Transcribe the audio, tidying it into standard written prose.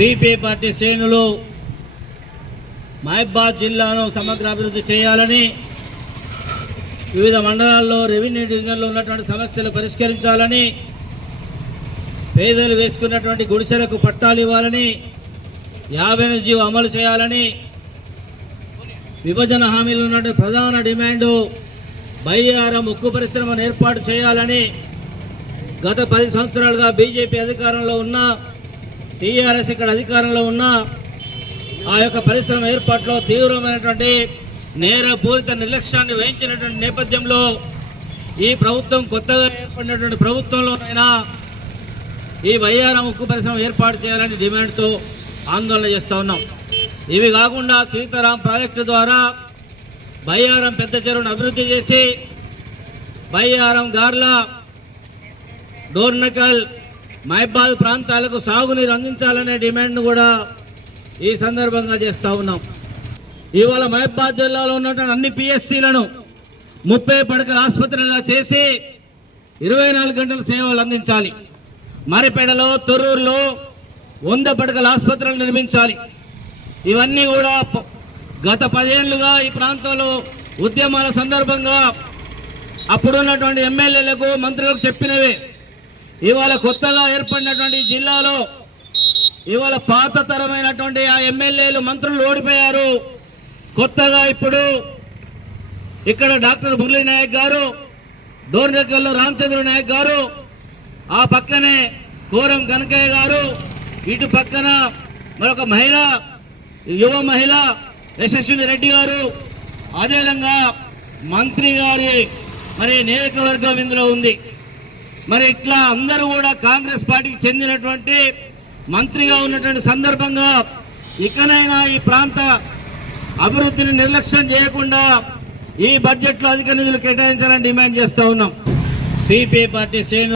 CPI party శ్రేణులు మహబూబాబాద్ జిల్లాను సమగ్ర అభివృద్ధి చేయాలని, వివిధ మండలాల్లో రెవెన్యూ డివిజన్లో ఉన్నటువంటి సమస్యలు పరిష్కరించాలని, పేదలు వేసుకున్నటువంటి గుడిసెలకు పట్టాలు ఇవ్వాలని, 50 జీవో అమలు చేయాలని, విభజన హామీలు ఉన్నటువంటి ప్రధాన డిమాండు బయ్యారం ఉక్కు పరిశ్రమను ఏర్పాటు చేయాలని, గత 10 సంవత్సరాలుగా బీజేపీ అధికారంలో ఉన్న, టీఆర్ఎస్ ఇక్కడ అధికారంలో ఉన్న ఆ యొక్క పరిశ్రమ ఏర్పాటులో తీవ్రమైనటువంటి నేరపూరిత నిర్లక్ష్యాన్ని వహించినటువంటి నేపథ్యంలో ఈ ప్రభుత్వం కొత్తగా ఏర్పడినటువంటి ప్రభుత్వంలోనైనా ఈ బయ్యారం ఉక్కు పరిశ్రమ ఏర్పాటు చేయాలని డిమాండ్తో ఆందోళన చేస్తూ ఉన్నాం. ఇవి కాకుండా సీతారాం ప్రాజెక్టు ద్వారా బయ్యారం పెద్ద చెరువును అభివృద్ధి చేసి బయ్యారం గార్ల, డోర్నకల్, మహబూబాబాద్ ప్రాంతాలకు సాగునీరు అందించాలనే డిమాండ్ను కూడా ఈ సందర్భంగా చేస్తూ ఉన్నాం. ఇవాళ మహబూబాబాద్ జిల్లాలో ఉన్నటువంటి అన్ని పిఎస్సీలను 30 పడకల ఆసుపత్రులుగా చేసి 24 గంటల సేవలు అందించాలి. మరిపేడలో, తొర్రూరులో 100 పడకల ఆసుపత్రులు నిర్మించాలి. ఇవన్నీ కూడా గత 10 ఏళ్లుగా ఈ ప్రాంతంలో ఉద్యమాల సందర్భంగా అప్పుడున్నటువంటి ఎమ్మెల్యేలకు, మంత్రులకు చెప్పినవే. ఇవాళ కొత్తగా ఏర్పడినటువంటి జిల్లాలో ఇవాళ పాత తరమైనటువంటి ఆ ఎమ్మెల్యేలు, మంత్రులు ఓడిపోయారు. కొత్తగా ఇప్పుడు ఇక్కడ డాక్టర్ మురళీ నాయక్ గారు, డోర్నకల్లో రామచంద్ర నాయక్ గారు, ఆ పక్కనే కోరం కనకయ్య గారు, ఇటు పక్కన మరొక మహిళ, యువ మహిళ యశస్విని రెడ్డి గారు, అదేవిధంగా మంత్రి గారి మరి నియోజకవర్గం ఇందులో ఉంది. మరి ఇట్లా అందరూ కూడా కాంగ్రెస్ పార్టీకి చెందినటువంటి మంత్రిగా ఉన్నటువంటి సందర్భంగా ఇకనైనా ఈ ప్రాంత అభివృద్ధిని నిర్లక్ష్యం చేయకుండా ఈ బడ్జెట్లో అధిక నిధులు కేటాయించాలని డిమాండ్ చేస్తూ ఉన్నాం. సిపిఐ పార్టీ శ్రేణులు